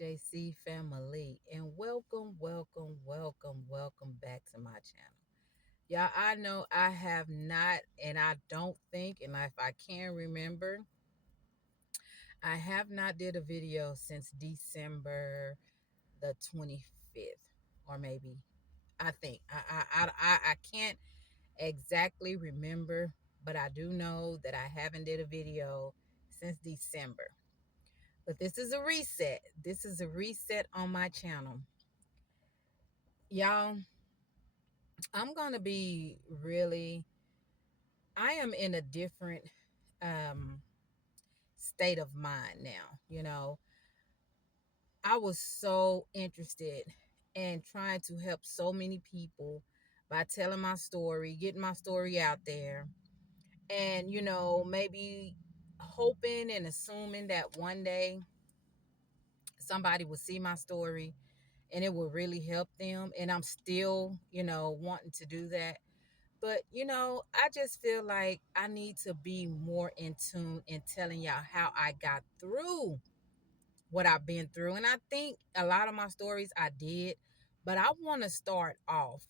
JC family, and welcome back to my channel. Y'all, I know I have not, and I don't think, and if I can remember, I have not did a video since December the 25th, or maybe I think I can't exactly remember, but I do know that I haven't did a video since December. But this is a reset. This is a reset on my channel. Y'all, I'm going to be really, I am in a different um, state of mind now. I was so interested in trying to help so many people by telling my story, getting my story out there, and, maybe hoping and assuming that one day somebody will see my story and it will really help them. And I'm still, wanting to do that. But, I just feel like I need to be more in tune in telling y'all how I got through what I've been through. And I think a lot of my stories I did, but I want to start off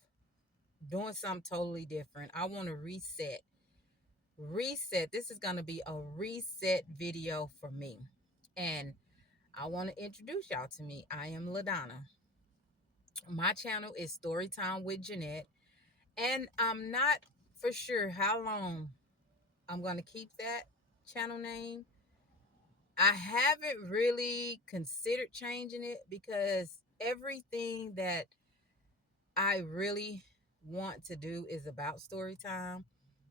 doing something totally different. I want to reset. Reset. This is going to be a reset video for me. And I want to introduce y'all to me. I am LaDonna. My channel is Storytime with Jeanette. And I'm not for sure how long I'm going to keep that channel name. I haven't really considered changing it because everything that I really want to do is about story time.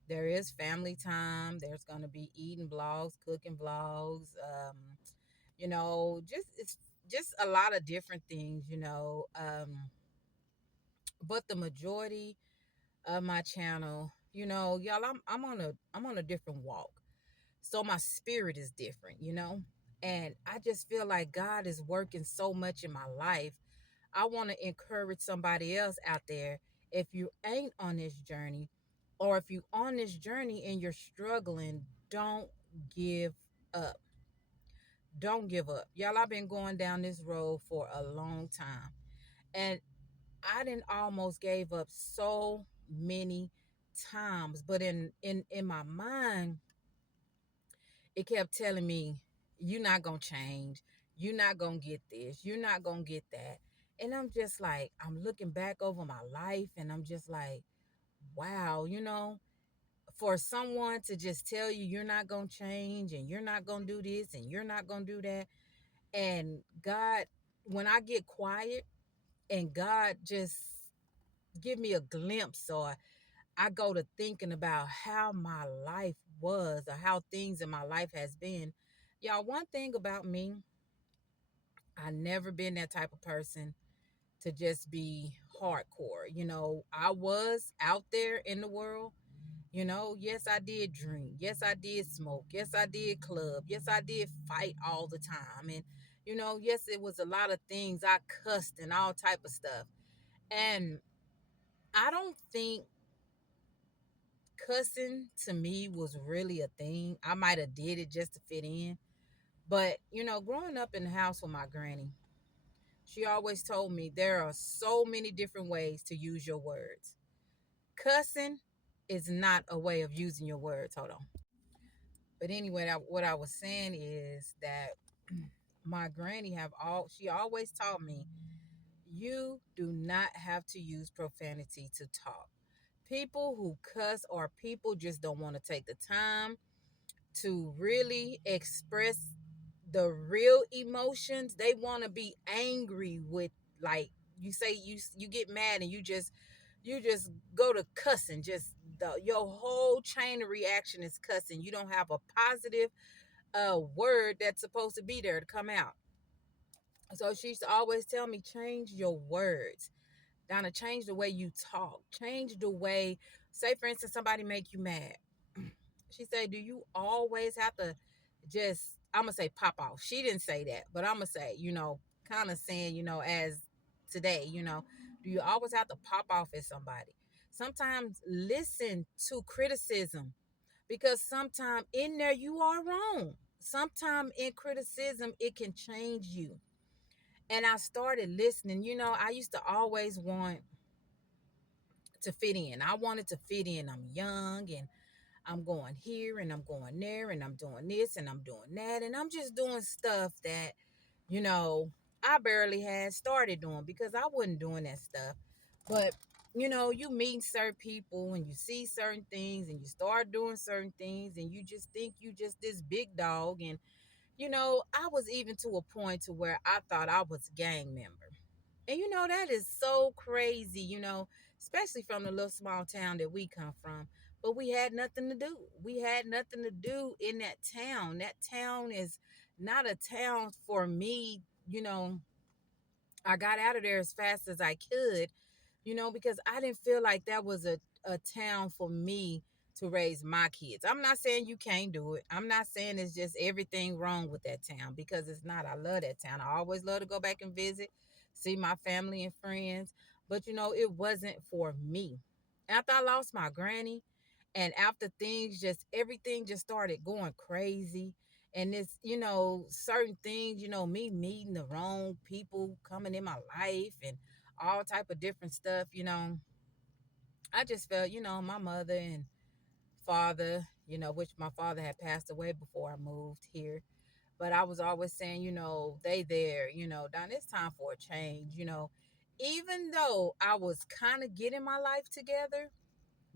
There is family time. There's going to be eating vlogs, cooking vlogs, it's just a lot of different things. But the majority of my channel, y'all, I'm on a different walk. So my spirit is different. And I just feel like God is working so much in my life. I want to encourage somebody else out there. If you ain't on this journey, or if you on this journey and you're struggling, don't give up. Don't give up. Y'all, I've been going down this road for a long time. And I didn't almost gave up so many times. But in my mind, it kept telling me, you're not going to change. You're not going to get this. You're not going to get that. And I'm just like, I'm looking back over my life and I'm just like, wow, for someone to just tell you you're not going to change and you're not going to do this and you're not going to do that. And God, when I get quiet and God just give me a glimpse, or I go to thinking about how my life was or how things in my life has been. Y'all, one thing about me, I never been that type of person to just be hardcore. I was out there in the world. Yes, I did drink. Yes, I did smoke. Yes, I did club. Yes, I did fight all the time. And, yes, it was a lot of things. I cussed and all type of stuff. And I don't think cussing to me was really a thing. I might have did it just to fit in. But, growing up in the house with my granny, she always told me there are so many different ways to use your words. Cussing is not a way of using your words. Hold on. But anyway, what I was saying is that my granny she always taught me, you do not have to use profanity to talk. People who cuss, or people just don't want to take the time to really express the real emotions. They want to be angry with, like, you say you get mad and you just go to cussing. Just your whole chain of reaction is cussing. You don't have a positive word that's supposed to be there to come out. So she used to always tell me, change your words. Donna, change the way you talk. Change the way, say for instance, somebody make you mad. She said, do you always have to just, I'm going to say pop off. She didn't say that, but I'm going to say, kind of saying, as today, do you always have to pop off at somebody? Sometimes listen to criticism, because sometimes in there you are wrong. Sometimes in criticism, it can change you. And I started listening. I used to always want to fit in. I wanted to fit in. I'm young and I'm going here and I'm going there and I'm doing this and I'm doing that. And I'm just doing stuff that, you know, I barely had started doing because I wasn't doing that stuff. But, you meet certain people and you see certain things and you start doing certain things and you just think you just this big dog. And, I was even to a point to where I thought I was a gang member. And that is so crazy, especially from the little small town that we come from. But we had nothing to do. We had nothing to do in that town. That town is not a town for me. I got out of there as fast as I could, because I didn't feel like that was a town for me to raise my kids. I'm not saying you can't do it. I'm not saying it's just everything wrong with that town because it's not. I love that town. I always love to go back and visit, see my family and friends. But it wasn't for me. After I lost my granny and after everything just started going crazy, and it's certain things, me meeting the wrong people coming in my life and all type of different stuff. I just felt, my mother and father, which my father had passed away before I moved here, but I was always saying, they there, Don, it's time for a change. Even though I was kind of getting my life together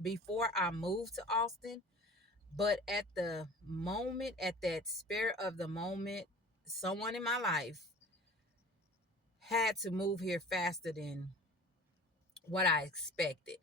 before I moved to Austin, but at the moment, at that spirit of the moment, someone in my life had to move here faster than what I expected.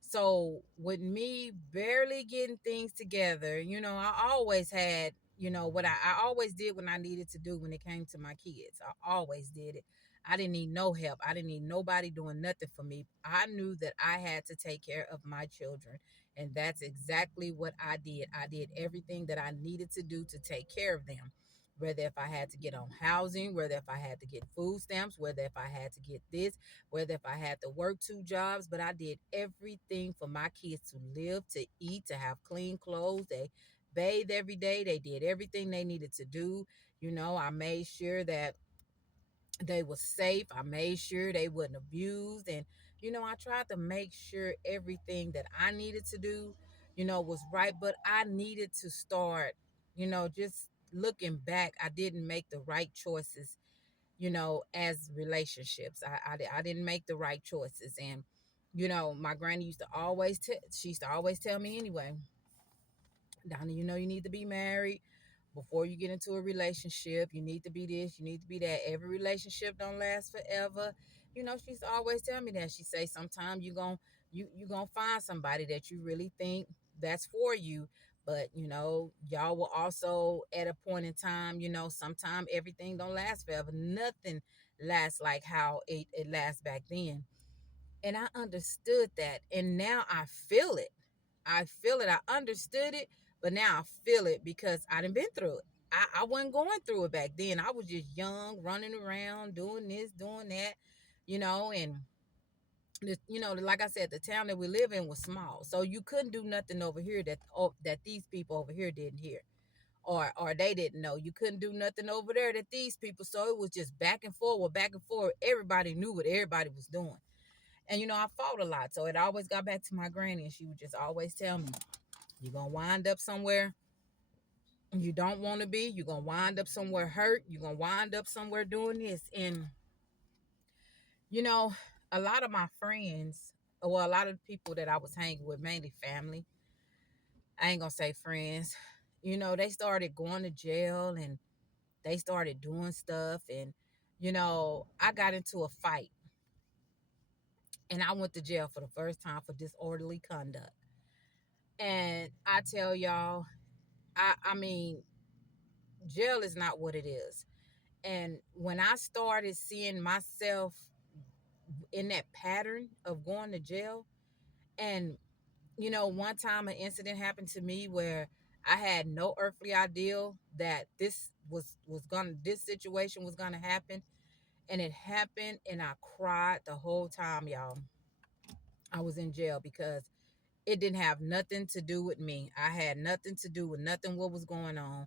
So with me barely getting things together, I always had, what I always did when I needed to do when it came to my kids. I always did it. I didn't need no help. I didn't need nobody doing nothing for me. I knew that I had to take care of my children. And that's exactly what I did. I did everything that I needed to do to take care of them. Whether if I had to get on housing, whether if I had to get food stamps, whether if I had to get this, whether if I had to work two jobs, but I did everything for my kids to live, to eat, to have clean clothes. They bathed every day. They did everything they needed to do. I made sure that they were safe. I made sure they wasn't abused. And, I tried to make sure everything that I needed to do, was right. But I needed to start, just looking back, I didn't make the right choices as relationships. I didn't make the right choices. And, my granny used to she used to always tell me anyway, Donna, you need to be married before you get into a relationship. You need to be this, you need to be that. Every relationship don't last forever. She used to always tell me that. She say sometimes you gonna find somebody that you really think that's for you. But y'all will also at a point in time, sometime everything don't last forever. Nothing lasts like how it lasts back then. And I understood that. And now I feel it. I feel it. I understood it, but now I feel it because I done been through it. I wasn't going through it back then. I was just young, running around, doing this, doing that, and like I said, the town that we live in was small, so you couldn't do nothing over here that these people over here didn't hear, or they didn't know. You couldn't do nothing over there that these people. So it was just back and forward, back and forward. Everybody knew what everybody was doing. And I fought a lot. So it always got back to my granny, and she would just always tell me, you're gonna wind up somewhere you don't want to be. You're gonna wind up somewhere hurt. You're gonna wind up somewhere doing this. And you know, a lot of my friends, well, a lot of the people that I was hanging with, mainly family, I ain't gonna say friends, they started going to jail and they started doing stuff. And I got into a fight and I went to jail for the first time for disorderly conduct. And I tell y'all, I mean, jail is not what it is. And when I started seeing myself in that pattern of going to jail, and one time an incident happened to me where I had no earthly idea that this situation was gonna happen, and it happened, and I cried the whole time, y'all. I was in jail because it didn't have nothing to do with me. I had nothing to do with nothing what was going on.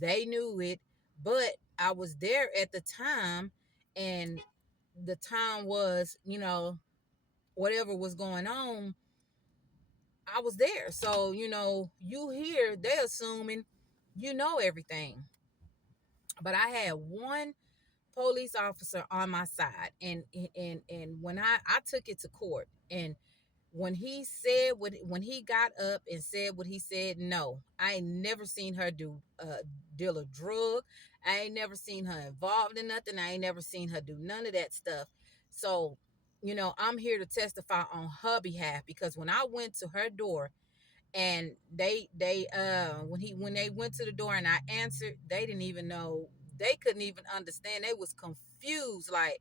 They knew it, but I was there at the time, and the time was, whatever was going on, I was there. So, you hear they assuming everything. But I had one police officer on my side, and when I took it to court, and when he said when he got up and said what he said, no, I ain't never seen her deal a drug. I ain't never seen her involved in nothing. I ain't never seen her do none of that stuff. So, I'm here to testify on her behalf, because when I went to her door, and when they went to the door and I answered, they didn't even know. They couldn't even understand. They was confused, like,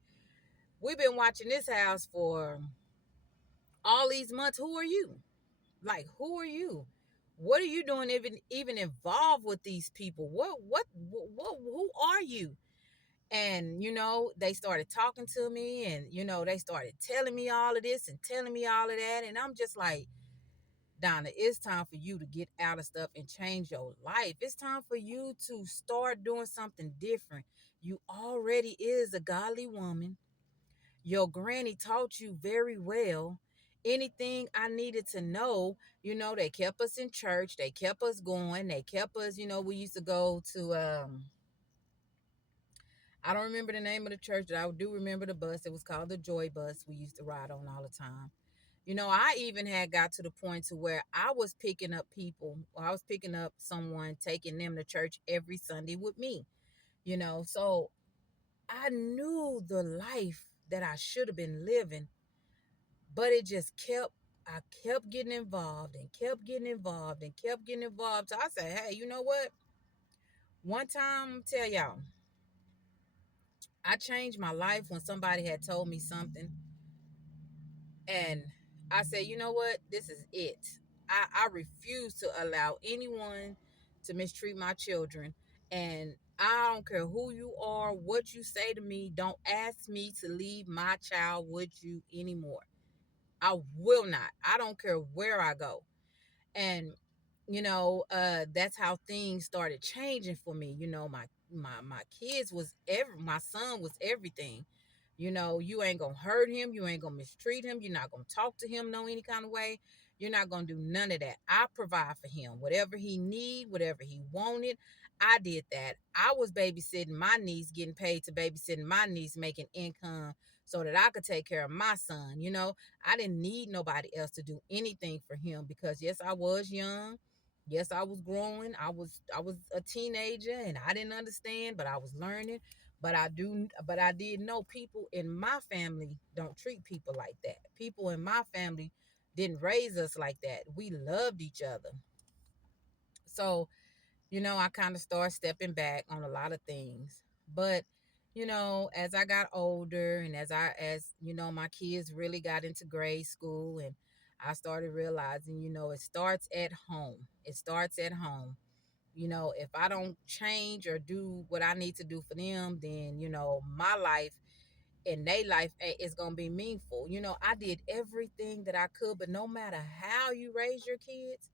we've been watching this house for all these months. Who are you? Like, who are you? What are you doing, even involved with these people? What who are you? And they started talking to me, and they started telling me all of this and telling me all of that, and I'm just like, Donna, it's time for you to get out of stuff and change your life. It's time for you to start doing something different. You already is a godly woman. Your granny taught you very well. Anything I needed to know, they kept us in church. They kept us going. They kept us, we used to go to, I don't remember the name of the church, but I do remember the bus. It was called the Joy Bus. We used to ride on all the time. I even had got to the point to where I was picking up people, or I was picking up someone, taking them to church every Sunday with me, So I knew the life that I should have been living, but I kept getting involved and kept getting involved and kept getting involved. So I said, hey, you know what? One time, tell y'all, I changed my life when somebody had told me something. And I said, you know what? This is it. I refuse to allow anyone to mistreat my children. And I don't care who you are, what you say to me. Don't ask me to leave my child with you anymore. I will not. I don't care where I go. And that's how things started changing for me. My kids was my son was everything. You ain't gonna hurt him, you ain't gonna mistreat him, you're not gonna talk to him no any kind of way. You're not gonna do none of that. I provide for him whatever he need, whatever he wanted. I did that. I was babysitting my niece, getting paid to babysitting my niece, making income so that I could take care of my son. I didn't need nobody else to do anything for him, because yes, I was young. Yes, I was growing. I was a teenager, and I didn't understand, but I was learning. But I did know people in my family don't treat people like that. People in my family didn't raise us like that. We loved each other. So, I kind of started stepping back on a lot of things. But, as I got older, and as my kids really got into grade school, and I started realizing, it starts at home. It starts at home. If I don't change or do what I need to do for them, then, my life and their life is going to be meaningful. I did everything that I could, but no matter how you raise your kids,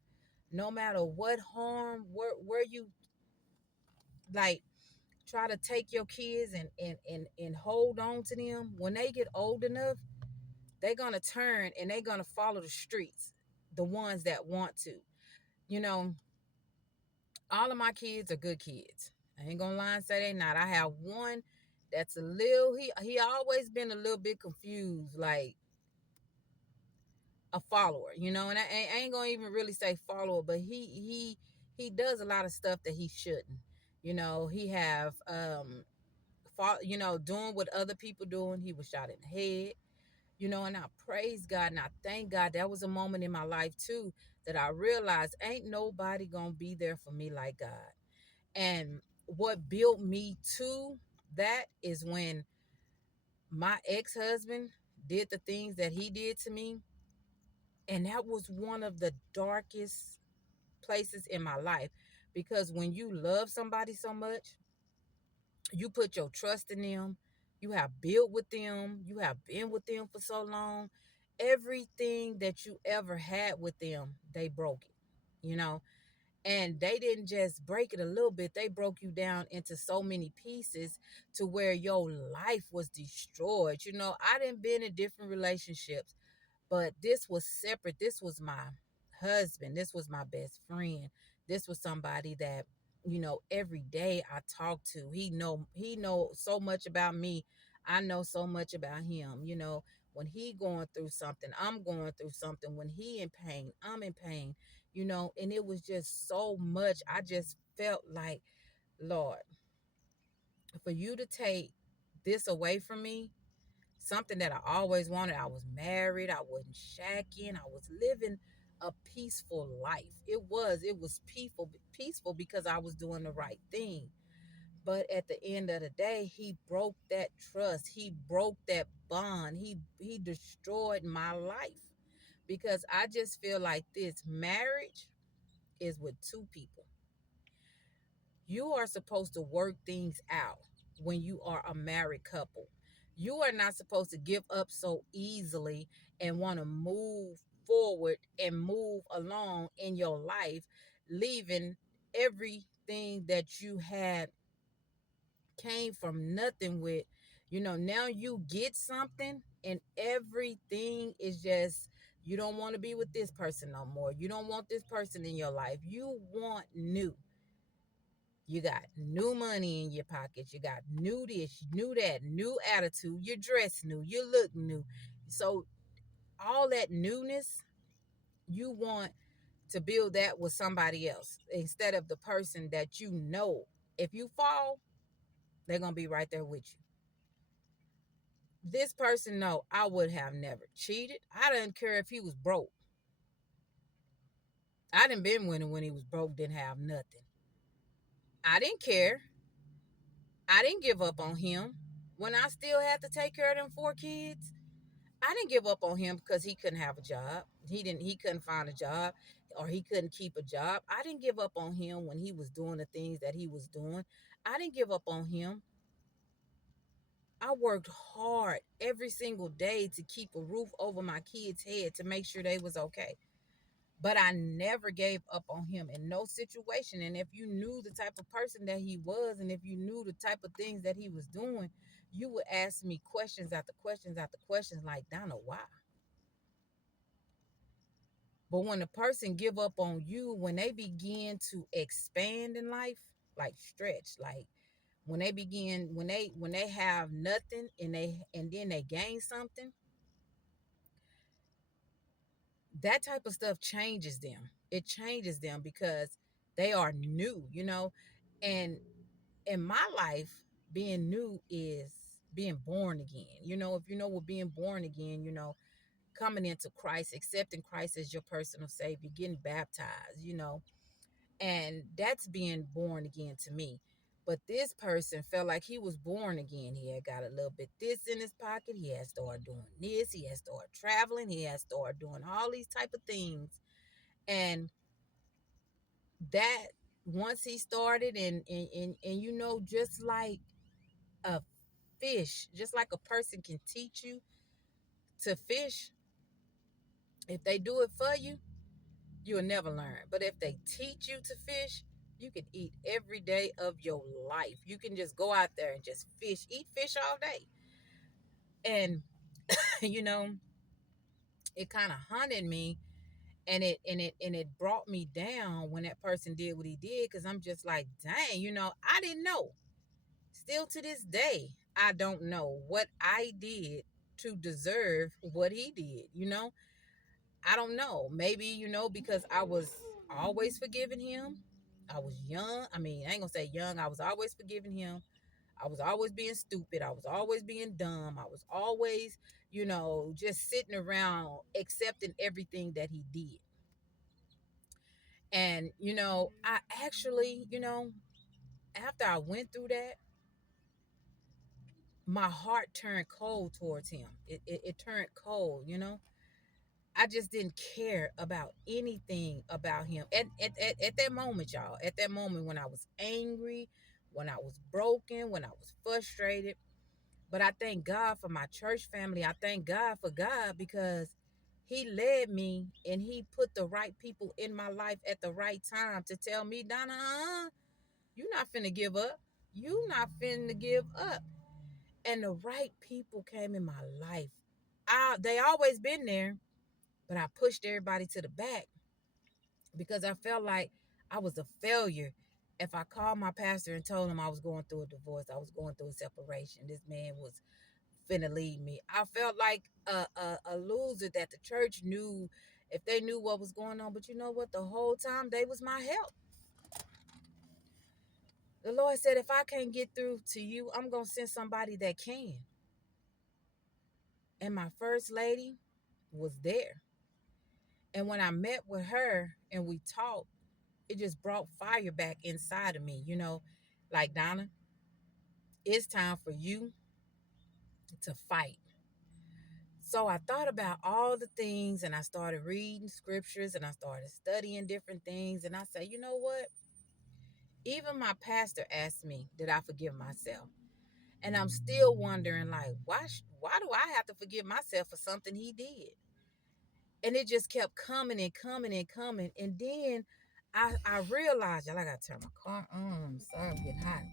no matter what harm, where you like try to take your kids and hold on to them, when they get old enough, they're going to turn and they're going to follow the streets, the ones that want to. You know, all of my kids are good kids. I ain't gonna lie and say they not. I have one that's a little he always been a little bit confused, like a follower, and I ain't gonna even really say follower, but he does a lot of stuff that he shouldn't. He have doing what other people doing. He was shot in the head. And I praise God and I thank God. That was a moment in my life too that I realized ain't nobody gonna be there for me like God. And what built me to that is when my ex-husband did the things that he did to me. And that was one of the darkest places in my life, because when you love somebody so much, you put your trust in them, you have built with them, you have been with them for so long. Everything that you ever had with them, they broke it, you know. And they didn't just break it a little bit, they broke you down into so many pieces to where your life was destroyed. I didn't been in different relationships, but this was separate. This was my husband. This was my best friend. This was somebody that, every day I talk to. He know so much about me. I know so much about him. When he going through something, I'm going through something. When he in pain, I'm in pain. And it was just so much. I just felt like, Lord, for you to take this away from me, something that I always wanted. I was married. I wasn't shacking. I was living a peaceful life. It was peaceful because I was doing the right thing. But at the end of the day, he broke that trust. He broke that bond. He destroyed my life because I just feel like this marriage is with two people. You are supposed to work things out when you are a married couple. You are not supposed to give up so easily and want to move forward and move along in your life, leaving everything that you had came from nothing with. Now you get something and everything is just, you don't want to be with this person no more. You don't want this person in your life. You want new. You got new money in your pockets. You got new this, new that, new attitude. You dress new. You look new. So all that newness, you want to build that with somebody else instead of the person that you know. If you fall, they're gonna be right there with you. This person, no, I would have never cheated. I didn't care if he was broke. I didn't been with him when he was broke, didn't have nothing. I didn't care. I didn't give up on him when I still had to take care of them 4 kids. I didn't give up on him because he couldn't have a job. He couldn't find a job or he couldn't keep a job. I didn't give up on him when he was doing the things that he was doing. I didn't give up on him. I worked hard every single day to keep a roof over my kids' head to make sure they was okay. But I never gave up on him in no situation. And if you knew the type of person that he was, and if you knew the type of things that he was doing, you would ask me questions after questions after questions like, Donna, why? But when a person give up on you, when they begin to expand in life, like stretch, like when they have nothing and then they gain something, that type of stuff changes them. It changes them because they are new. And in my life, being new is being born again. If you know what being born again, coming into Christ, accepting Christ as your personal savior, getting baptized. And that's being born again to me. But this person felt like he was born again. He had got a little bit this in his pocket. He had started doing this. He had started traveling. He had started doing all these type of things. And that once he started and just like a fish, just like a person can teach you to fish, if they do it for you, you'll never learn. But if they teach you to fish, you can eat every day of your life. You can just go out there and just eat fish all day. And you know, it kind of haunted me, and it brought me down when that person did what he did, because I'm just like, dang, I didn't know. Still to this day, I don't know what I did to deserve what he did. I don't know. Maybe, because I was always forgiving him. I was young. I mean, I ain't gonna say young. I was always forgiving him. I was always being stupid. I was always being dumb. I was always, just sitting around accepting everything that he did. And, I actually, after I went through that, my heart turned cold towards him. It turned cold. I just didn't care about anything about him. At that moment, y'all, at that moment when I was angry, when I was broken, when I was frustrated. But I thank God for my church family. I thank God for God because He led me and he put the right people in my life at the right time to tell me, Donna, you not finna give up. You not finna give up. And the right people came in my life. They always been there, but I pushed everybody to the back because I felt like I was a failure. If I called my pastor and told him I was going through a divorce, I was going through a separation, this man was finna leave me, I felt like a loser that the church knew if they knew what was going on. But you know what? The whole time they was my help. The Lord said, if I can't get through to you, I'm going to send somebody that can. And my first lady was there. And when I met with her and we talked, it just brought fire back inside of me, like, Donna, it's time for you to fight. So I thought about all the things and I started reading scriptures and I started studying different things. And I said, you know what? Even my pastor asked me, did I forgive myself? And I'm still wondering, like, why do I have to forgive myself for something he did? And it just kept coming and coming and coming. And then I realized, y'all, I gotta turn my car on. I'm sorry, I'm getting hot.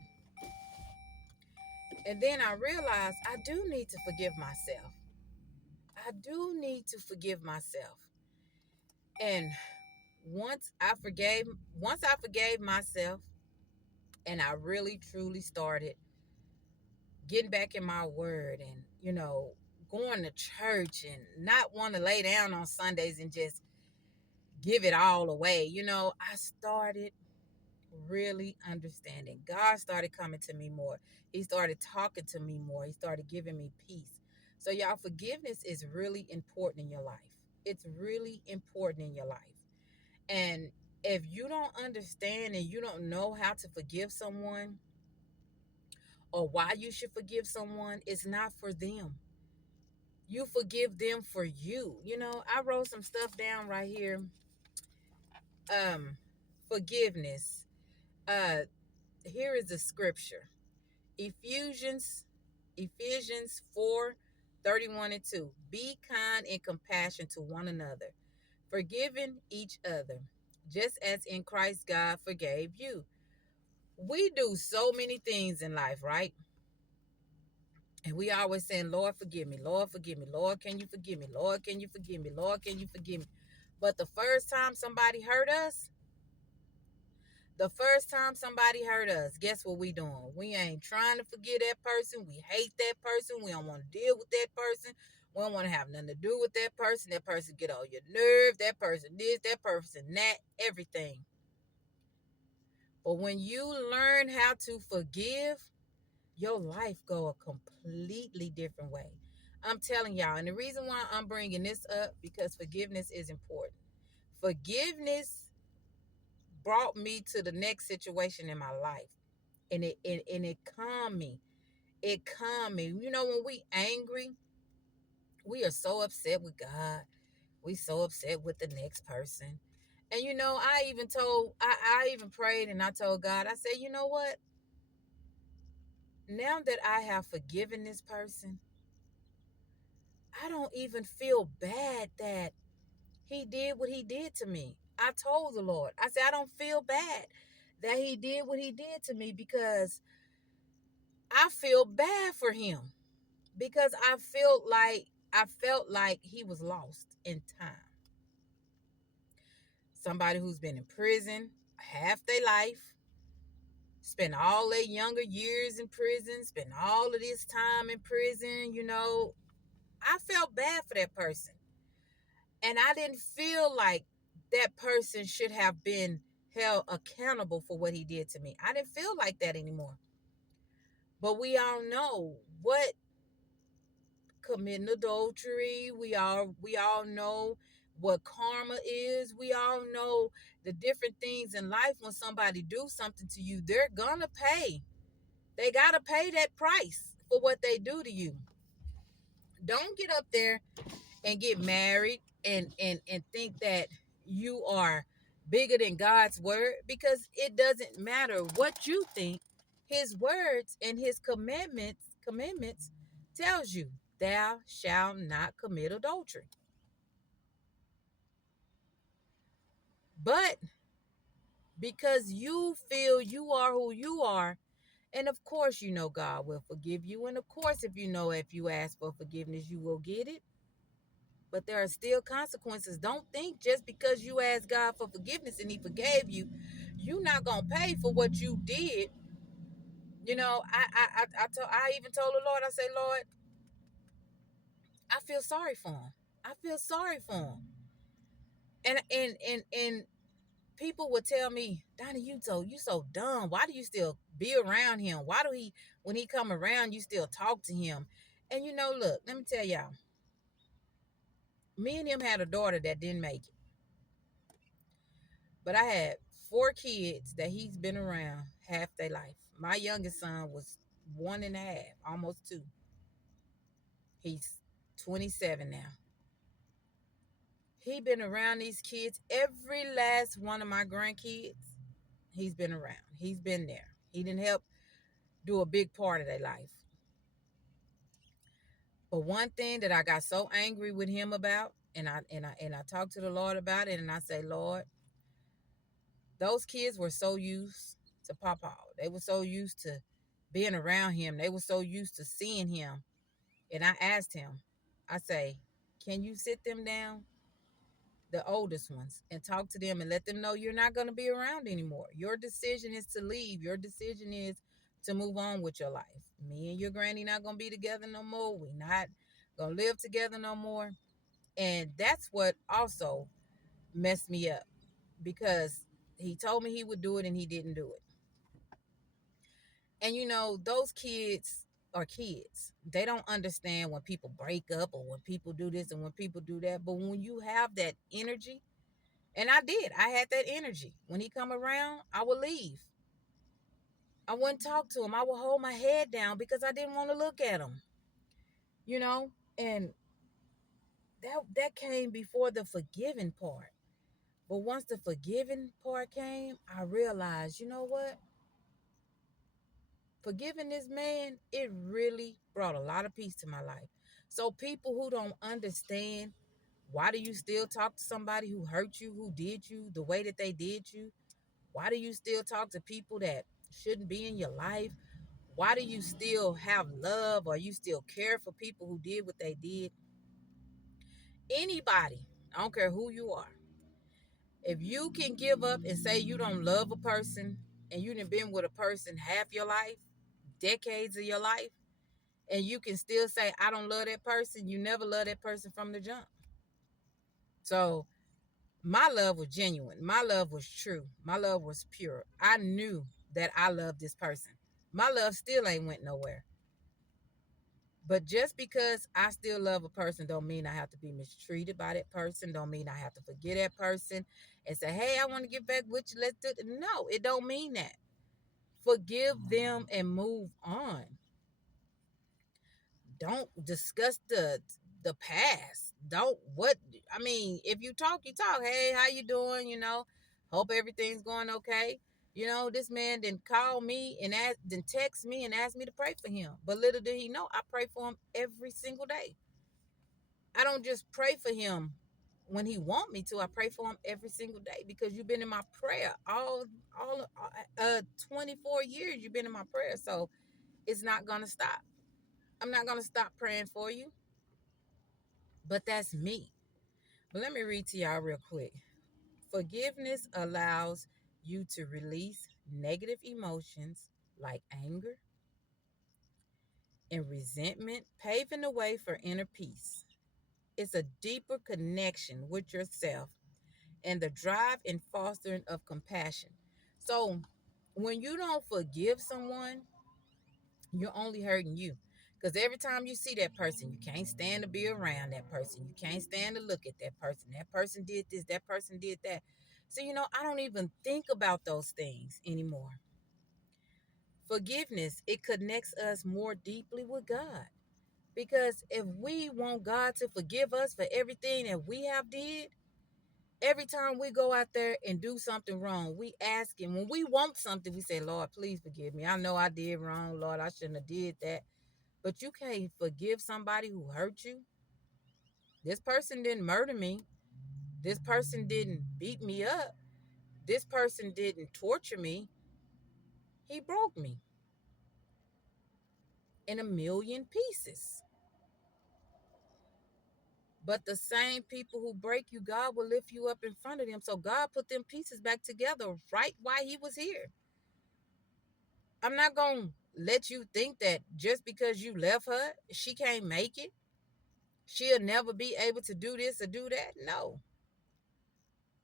And then I realized I do need to forgive myself. I do need to forgive myself. And once I forgave myself and I really truly started getting back in my word and, going to church and not want to lay down on Sundays and just give it all away. I started really understanding. God started coming to me more. He started talking to me more. He started giving me peace. So, y'all, forgiveness is really important in your life. It's really important in your life. And if you don't understand and you don't know how to forgive someone or why you should forgive someone, it's not for them. You forgive them for you. I wrote some stuff down right here. Forgiveness. Uh, Here is the scripture. Ephesians 4:31-2. Be kind and compassionate to one another, forgiving each other, just as in Christ God forgave you. We do so many things in life, right? And we always saying, Lord, forgive me. Lord, forgive me. Lord, can you forgive me? Lord, can you forgive me? Lord, can you forgive me? But the first time somebody hurt us, guess what we doing? We ain't trying to forgive that person. We hate that person. We don't want to deal with that person. We don't want to have nothing to do with that person. That person get on your nerve. That person this, that person that, everything. But when you learn how to forgive, your life go a completely different way. I'm telling y'all, and the reason why I'm bringing this up, because forgiveness is important. Forgiveness brought me to the next situation in my life, and it calmed me. It calmed me. When we angry, we are so upset with God. We so upset with the next person. And I even prayed and I told God, I said, you know what? Now that I have forgiven this person, I don't even feel bad that he did what he did to me. I told the Lord, I said, I don't feel bad that he did what he did to me, because I feel bad for him, because I felt like he was lost in time. Somebody who's been in prison half their life, spent all their younger years in prison, spent all of this time in prison. I felt bad for that person. And I didn't feel like that person should have been held accountable for what he did to me. I didn't feel like that anymore. But we all know what committing adultery. We all know what karma is. We all know the different things in life. When somebody do something to you, they're gonna pay. They gotta pay that price for what they do to you. Don't get up there and get married and think that you are bigger than God's word, because it doesn't matter what you think. His words and his commandments tells you, thou shalt not commit adultery. But because you feel you are who you are, and of course you know God will forgive you, and of course if you know if you ask for forgiveness you will get it, but there are still consequences. Don't think just because you asked God for forgiveness and he forgave you, you're not gonna pay for what you did. You know, I even told the Lord, I say, Lord, I feel sorry for him. I feel sorry for him. And people would tell me, Donnie, you so dumb. Why do you still be around him? Why do he, when he come around, you still talk to him? And you know, look, let me tell y'all, me and him had a daughter that didn't make it. But I had 4 kids that he's been around half their life. My youngest son was 1.5, almost 2. He's 27 now. He been around these kids. Every last one of my grandkids, he's been around. He's been there. He didn't help do a big part of their life. But one thing that I got so angry with him about, and I talked to the Lord about it, and I say, Lord, those kids were so used to Papa. They were so used to being around him. They were so used to seeing him. And I asked him, I say, can you sit them down, the oldest ones, and talk to them and let them know you're not going to be around anymore. Your decision is to leave. Your decision is to move on with your life. Me and your granny not going to be together no more. We not going to live together no more. And that's what also messed me up, because he told me he would do it and he didn't do it. And you know, those kids are kids. They don't understand when people break up or when people do this and when people do that. But when you have that energy, and I did, I had that energy. When he come around, I would leave. I wouldn't talk to him. I would hold my head down because I didn't want to look at him. You know, and that came before the forgiving part. But once the forgiving part came, I realized, you know what? Forgiving this man, it really brought a lot of peace to my life. So people who don't understand, why do you still talk to somebody who hurt you, who did you the way that they did you? Why do you still talk to people that shouldn't be in your life? Why do you still have love, or you still care for people who did what they did? Anybody, I don't care who you are. If you can give up and say you don't love a person, and you done been with a person half your life, decades of your life, and you can still say I don't love that person, you never love that person from the jump. So my love was genuine. My love was true. My love was pure. I knew that I loved this person. My love still ain't went nowhere. But just because I still love a person don't mean I have to be mistreated by that person. Don't mean I have to forget that person and say, hey, I want to get back with you. Let's do it. No, it don't mean that. Forgive them and move on. Don't discuss the past. Don't what I mean, if you talk, you talk. Hey, how you doing? You know, hope everything's going okay. You know, this man didn't call me and then text me and ask me to pray for him. But little did he know, I pray for him every single day. I don't just pray for him when he want me to. I pray for him every single day because you've been in my prayer all 24 years. You've been in my prayer, so it's not gonna stop. I'm not gonna stop praying for you. But that's me. But let me read to y'all real quick. Forgiveness allows you to release negative emotions like anger and resentment, paving the way for inner peace. It's a deeper connection with yourself and the drive and fostering of compassion. So when you don't forgive someone, you're only hurting you. Because every time you see that person, you can't stand to be around that person. You can't stand to look at that person. That person did this, that person did that. So, you know, I don't even think about those things anymore. Forgiveness, it connects us more deeply with God. Because if we want God to forgive us for everything that we have did, every time we go out there and do something wrong, we ask him. When we want something, we say, Lord, please forgive me. I know I did wrong. Lord, I shouldn't have did that. But you can't forgive somebody who hurt you. This person didn't murder me. This person didn't beat me up. This person didn't torture me, he broke me in a million pieces. But the same people who break you, God will lift you up in front of them. So God put them pieces back together right while he was here. I'm not going to let you think that just because you left her, she can't make it. She'll never be able to do this or do that. No.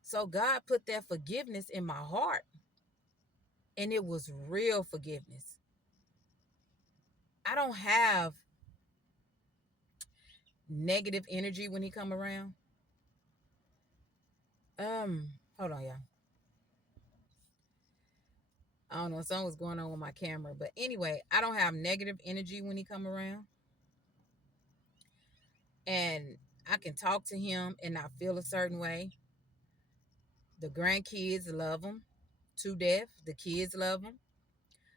So God put that forgiveness in my heart, and it was real forgiveness. I don't have negative energy when he come around. Hold on, y'all. I don't know, something was going on with my camera. But anyway, I don't have negative energy when he come around. And I can talk to him and not feel a certain way. The grandkids love him to death. The kids love him.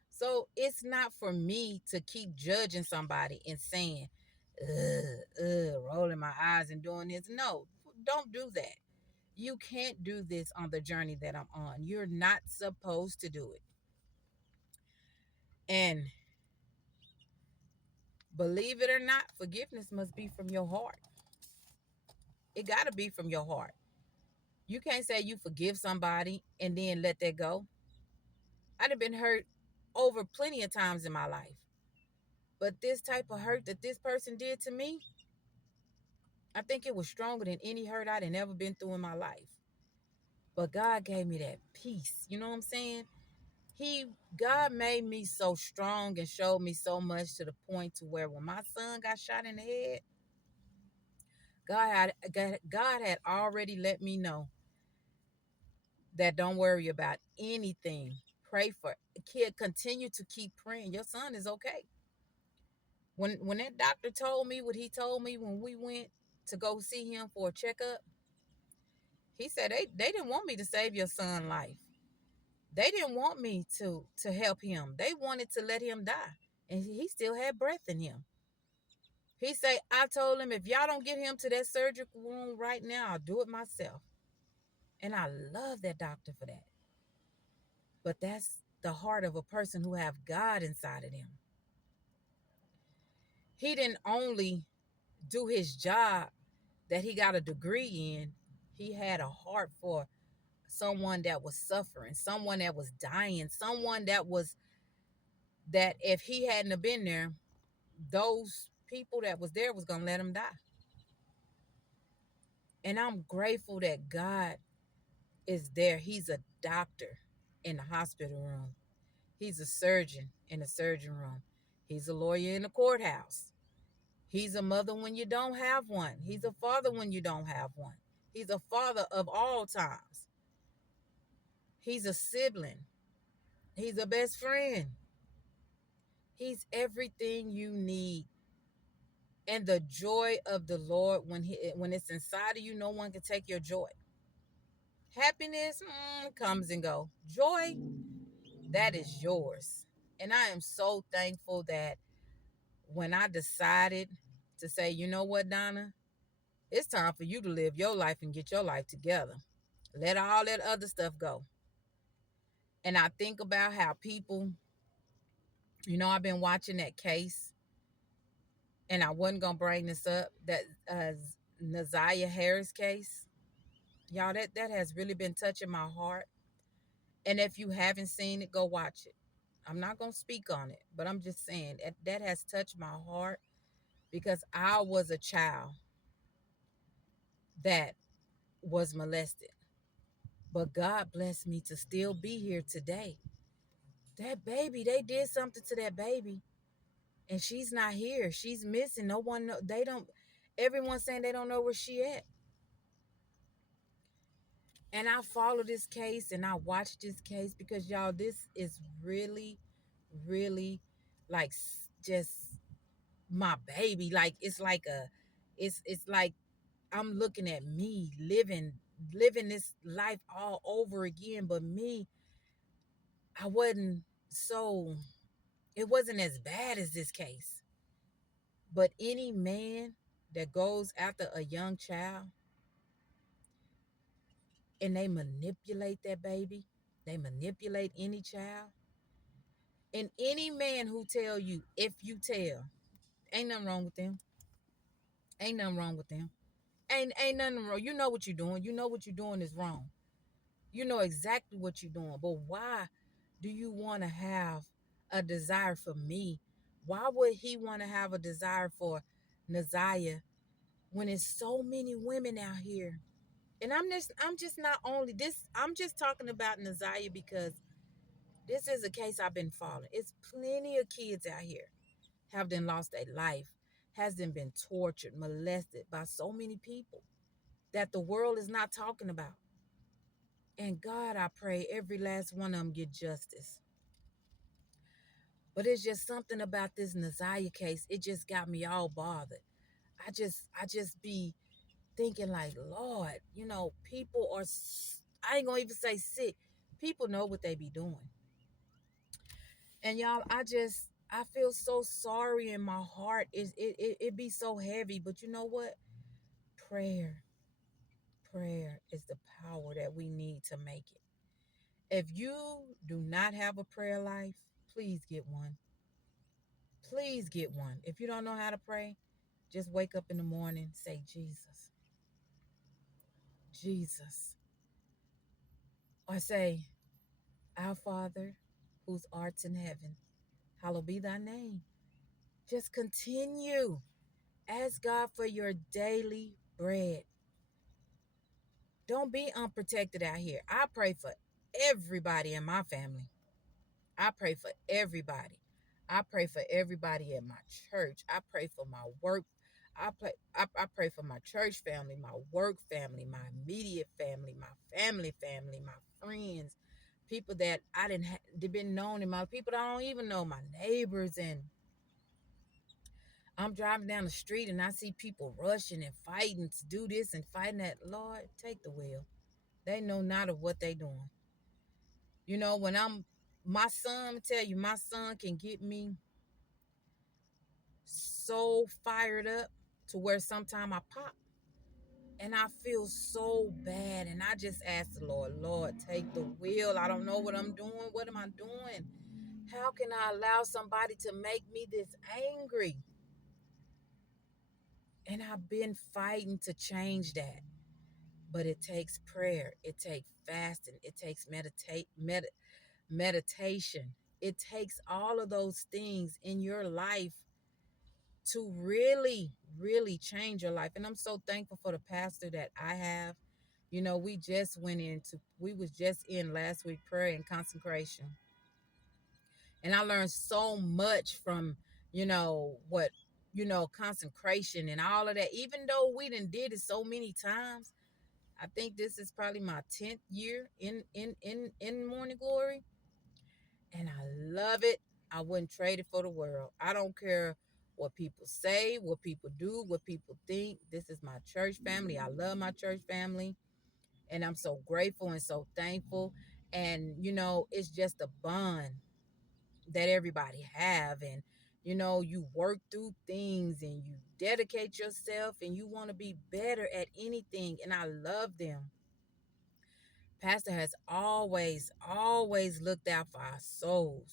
So it's not for me to keep judging somebody and saying, rolling my eyes and doing this. No, don't do that. You can't do this on the journey that I'm on. You're not supposed to do it. And believe it or not, forgiveness must be from your heart. It got to be from your heart. You can't say you forgive somebody and then let that go. I'd have been hurt over plenty of times in my life. But this type of hurt that this person did to me, I think it was stronger than any hurt I'd ever been through in my life. But God gave me that peace. You know what I'm saying? God made me so strong and showed me so much to the point to where when my son got shot in the head, God had already let me know that don't worry about anything. Pray for kid. Continue to keep praying. Your son is okay. When that doctor told me what he told me when we went to go see him for a checkup, he said they didn't want me to save your son's life. They didn't want me to help him. They wanted to let him die, and he still had breath in him. He said, I told him, if y'all don't get him to that surgical room right now, I'll do it myself. And I love that doctor for that. But that's the heart of a person who have God inside of them. He didn't only do his job that he got a degree in. He had a heart for someone that was suffering, someone that was dying, someone that if he hadn't have been there, those people that was there was gonna let him die. And I'm grateful that God is there. He's a doctor in the hospital room. He's a surgeon in the surgeon room. He's a lawyer in the courthouse. He's a mother when you don't have one. He's a father when you don't have one. He's a father of all times. He's a sibling. He's a best friend. He's everything you need. And the joy of the Lord, when it's inside of you, no one can take your joy. Happiness comes and go. Joy, that is yours. And I am so thankful that when I decided to say, you know what, Donna, it's time for you to live your life and get your life together. Let all that other stuff go. And I think about how people, I've been watching that case, and I wasn't going to bring this up, that Naziah Harris case. Y'all, that has really been touching my heart. And if you haven't seen it, go watch it. I'm not going to speak on it, but I'm just saying that has touched my heart because I was a child that was molested. But God blessed me to still be here today. That baby, they did something to that baby, and she's not here. She's missing. No one know, they don't everyone's saying they don't know where she at. And I follow this case and I watch this case because y'all, this is really, really like just my baby. Like it's like I'm looking at me living this life all over again. But me, I wasn't so it wasn't as bad as this case. But any man that goes after a young child, and they manipulate that baby. They manipulate any child. And any man who tell you, if you tell, ain't nothing wrong with them. Ain't nothing wrong with them. Ain't nothing wrong. You know what you're doing. You know what you're doing is wrong. You know exactly what you're doing. But why do you want to have a desire for me? Why would he want to have a desire for Naziah when there's so many women out here? And I'm just not only this, I'm just talking about Naziah because this is a case I've been following. It's plenty of kids out here have then lost their life, has then been tortured, molested by so many people that the world is not talking about. And God, I pray every last one of them get justice. But it's just something about this Naziah case. It just got me all bothered. I just be thinking like, Lord, people are, I ain't gonna even say sick. People know what they be doing. And y'all, I feel so sorry in my heart. It be so heavy. But you know what? Prayer. Prayer is the power that we need to make it. If you do not have a prayer life, please get one. Please get one. If you don't know how to pray, just wake up in the morning, say, Jesus, Jesus. Or say, Our Father, whose art in heaven, hallowed be thy name. Just continue. Ask God for your daily bread. Don't be unprotected out here. I pray for everybody in my family. I pray for everybody. I pray for everybody at my church. I pray for my work. I pray for my church family, my work family, my immediate family, my friends, people that I didn't they've been known in my people that I don't even know, my neighbors. And I'm driving down the street and I see people rushing and fighting to do this and fighting that. Lord, take the wheel. They know not of what they doing. When my son, tell you, my son can get me so fired up to where sometimes I pop and I feel so bad. And I just ask the Lord, Lord, take the wheel. I don't know what I'm doing. What am I doing? How can I allow somebody to make me this angry? And I've been fighting to change that. But it takes prayer. It takes fasting. It takes meditation. It takes all of those things in your life to really, really change your life. And I'm so thankful for the pastor that I have. We was just in last week prayer and consecration. And I learned so much from, what, consecration and all of that. Even though we done did it so many times, I think this is probably my 10th year in Morning Glory. And I love it. I wouldn't trade it for the world. I don't care what people say, what people do, what people think. This is my church family. I love my church family. And I'm so grateful and so thankful. And, it's just a bond that everybody have. And, you work through things and you dedicate yourself and you want to be better at anything. And I love them. Pastor has always, always looked out for our souls.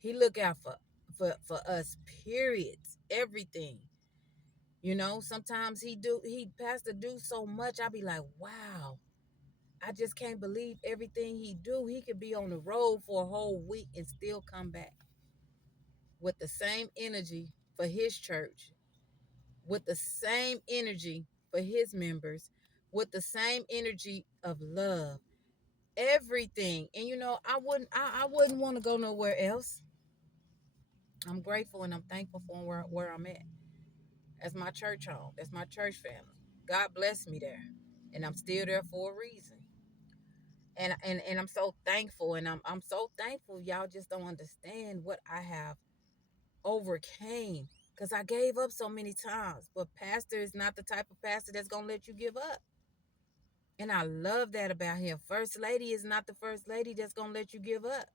He look out for us, periods, everything. Sometimes he pastor do so much. I be like, wow, I just can't believe everything he do. He could be on the road for a whole week and still come back with the same energy for his church, with the same energy for his members, with the same energy of love, everything. And I wouldn't want to go nowhere else. I'm grateful and I'm thankful for where I'm at. That's my church home. That's my church family. God bless me there. And I'm still there for a reason. And I'm so thankful. And I'm so thankful y'all just don't understand what I have overcame. Because I gave up so many times. But pastor is not the type of pastor that's gonna let you give up. And I love that about him. First lady is not the first lady that's gonna let you give up.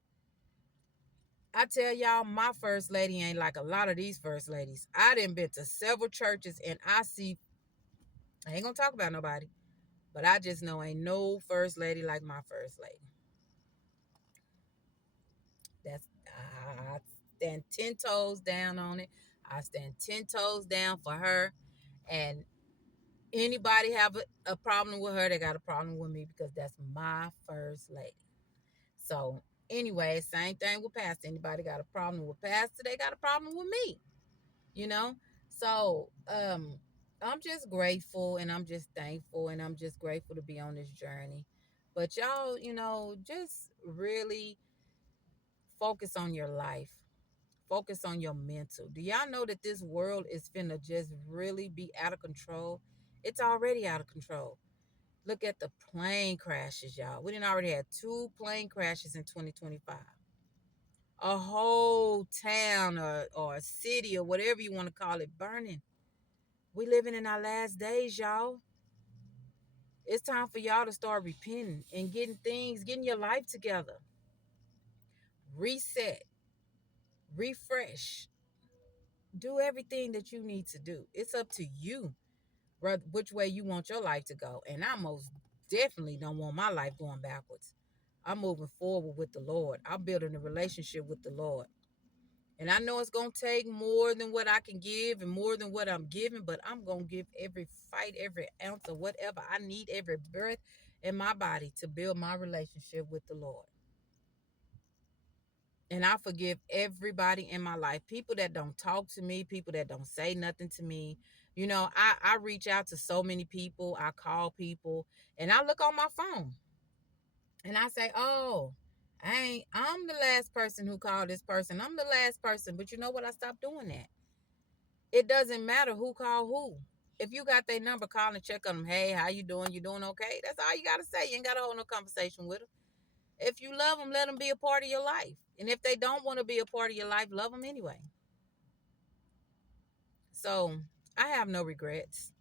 I tell y'all, my first lady ain't like a lot of these first ladies. I done been to several churches and I ain't gonna talk about nobody, But I just know ain't no first lady like my first lady. That's I stand 10 toes down on it. I stand 10 toes down for her. And anybody have a problem with her, they got a problem with me because that's my first lady. So anyway, same thing with Pastor. Anybody got a problem with Pastor, they got a problem with me, you know? So I'm just grateful and I'm just thankful and I'm just grateful to be on this journey. But y'all, just really focus on your life. Focus on your mental. Do y'all know that this world is finna just really be out of control? It's already out of control. Look at the plane crashes, y'all. We didn't already had 2 plane crashes in 2025. A whole town or a city or whatever you want to call it burning. We living in our last days, y'all. It's time for y'all to start repenting and getting your life together. Reset, refresh, do everything that you need to do. It's up to you which way you want your life to go. And I most definitely don't want my life going backwards. I'm moving forward with the Lord. I'm building a relationship with the Lord. And I know it's going to take more than what I can give and more than what I'm giving, but I'm going to give every fight, every ounce of whatever I need, every breath in my body to build my relationship with the Lord. And I forgive everybody in my life, people that don't talk to me, people that don't say nothing to me. I reach out to so many people. I call people and I look on my phone and I say, oh, I'm the last person who called this person. I'm the last person. But you know what? I stopped doing that. It doesn't matter who called who. If you got their number, call and check on them. Hey, how you doing? You doing okay? That's all you got to say. You ain't got to hold no conversation with them. If you love them, let them be a part of your life. And if they don't want to be a part of your life, love them anyway. So I have no regrets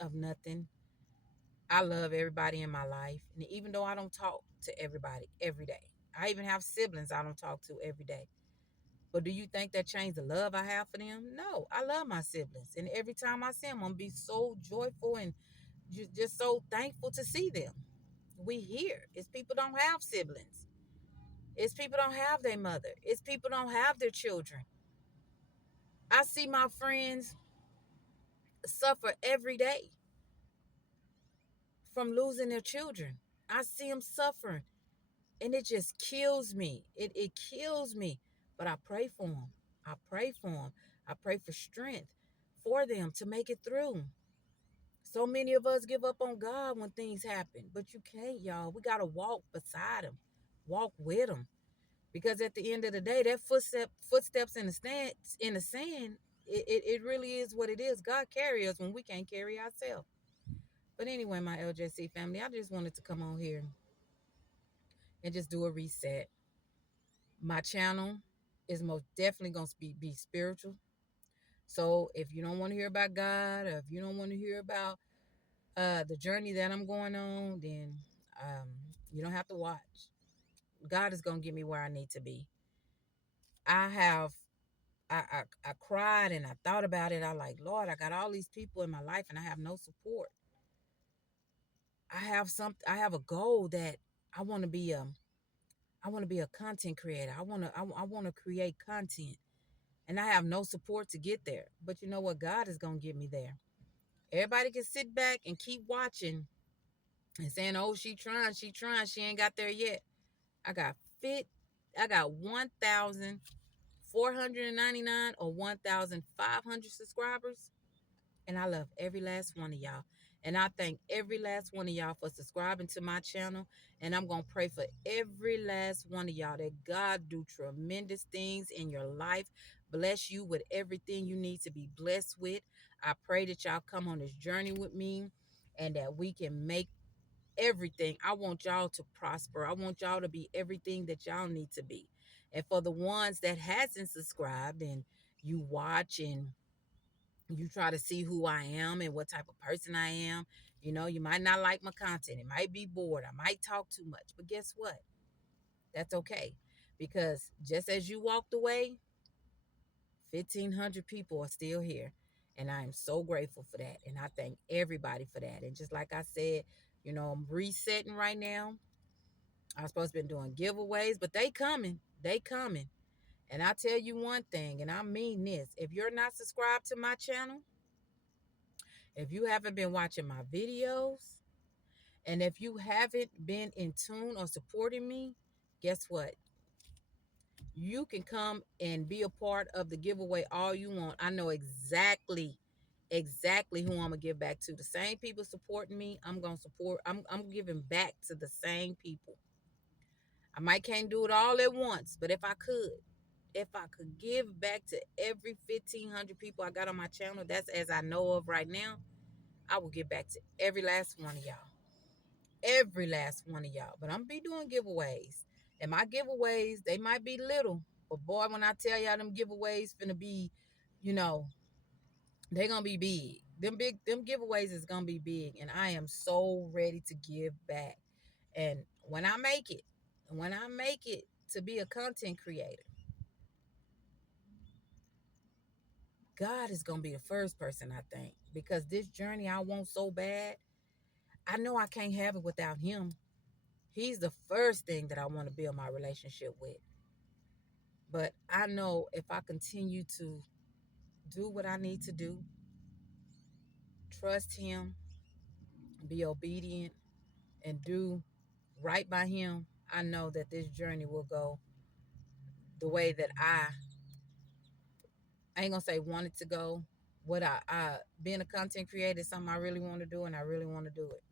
of nothing. I love everybody in my life. And even though I don't talk to everybody every day, I even have siblings I don't talk to every day. But do you think that changed the love I have for them? No, I love my siblings. And every time I see them, I'm going to be so joyful and just so thankful to see them. We here. It's people don't have siblings. It's people don't have their mother. It's people don't have their children. I see my friends suffer every day from losing their children. I see them suffering and it just kills me. It kills me. But I pray for them. I pray for them. I pray for strength for them to make it through. So many of us give up on God when things happen, but you can't, y'all. We got to walk beside him, walk with him. Because at the end of the day, that footsteps in the sand, it really is what it is. God carry us when we can't carry ourselves. But anyway, my LJC family, I just wanted to come on here and just do a reset. My channel is most definitely going to be spiritual. So if you don't want to hear about God, or if you don't want to hear about the journey that I'm going on, then you don't have to watch. God is going to get me where I need to be. I have I cried and I thought about it. I like, Lord, I got all these people in my life and I have no support. I have a goal that I want to be I want to be a content creator. I want to create content and I have no support to get there. But you know what? God is going to get me there. Everybody can sit back and keep watching and saying, "Oh, she trying, she ain't got there yet." I got fit I got 1,499 or 1,500 subscribers. And I love every last one of y'all. And I thank every last one of y'all for subscribing to my channel. And I'm going to pray for every last one of y'all that God do tremendous things in your life. Bless you with everything you need to be blessed with. I pray that y'all come on this journey with me and that we can make everything. I want y'all to prosper. I want y'all to be everything that y'all need to be. And for the ones that hasn't subscribed and you watch and you try to see who I am and what type of person I am. You might not like my content. It might be bored. I might talk too much. But guess what? That's okay. Because just as you walked away, 1,500 people are still here. And I am so grateful for that. And I thank everybody for that. And just like I said, I'm resetting right now. I was supposed to be doing giveaways, but they coming. They coming. And I tell you one thing, and I mean this. If you're not subscribed to my channel, if you haven't been watching my videos, and if you haven't been in tune or supporting me, guess what? You can come and be a part of the giveaway all you want. I know exactly who I'm gonna give back to. The same people supporting me, I'm gonna support. I'm giving back to the same people. I might can't do it all at once, but if I could give back to every 1,500 people I got on my channel, that's as I know of right now, I will give back to every last one of y'all. Every last one of y'all. But I'm be doing giveaways. And my giveaways, they might be little, but boy, when I tell y'all them giveaways finna be, you know, they're gonna be big. Them giveaways is gonna be big. And I am so ready to give back. And when I make it to be a content creator, God is gonna be the first person I think. Because this journey I want so bad, I know I can't have it without him. He's the first thing that I want to build my relationship with. But I know if I continue to do what I need to do, trust him, be obedient, and do right by him, I know that this journey will go the way that I ain't gonna say want it to go. What I being a content creator is something I really want to do, and I really want to do it.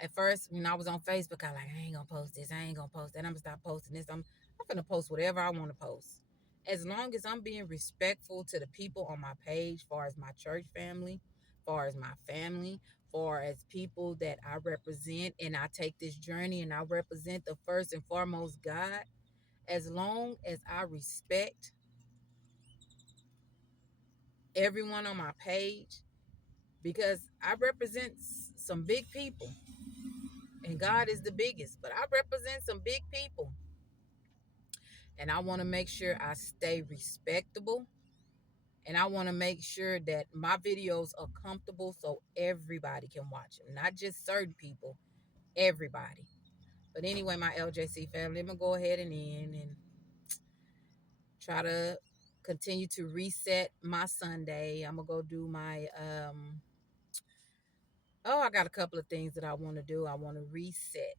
At first when I was on Facebook, I like, I ain't gonna post this, I ain't gonna post that, I'm gonna stop posting this. I'm gonna post whatever I want to post. As long as I'm being respectful to the people on my page, far as my church family, far as my family, far as people that I represent, and I take this journey and I represent the first and foremost God, as long as I respect everyone on my page, because I represent some big people and God is the biggest, but I represent some big people. And I want to make sure I stay respectable. And I want to make sure that my videos are comfortable so everybody can watch them, not just certain people, everybody. But anyway, my LJC family, I'm going to go ahead and end and try to continue to reset my Sunday. I'm going to go do my I got a couple of things that I want to do. I want to reset,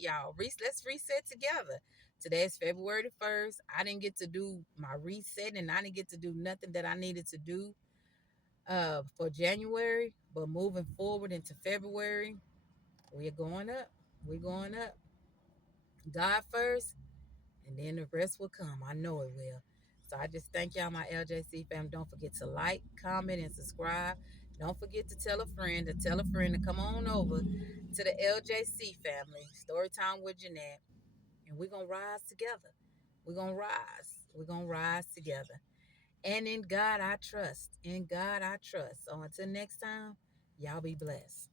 y'all. Let's reset together. Today is February the 1st. I didn't get to do my reset, and I didn't get to do nothing that I needed to do for January. But moving forward into February, we're going up. We're going up. God first, and then the rest will come. I know it will. So I just thank y'all, my LJC fam. Don't forget to like, comment, and subscribe. Don't forget to tell a friend to come on over to the LJC family, Storytime with Jeanette, and we're going to rise together. We're going to rise. We're going to rise together. And in God I trust. In God I trust. So until next time, y'all be blessed.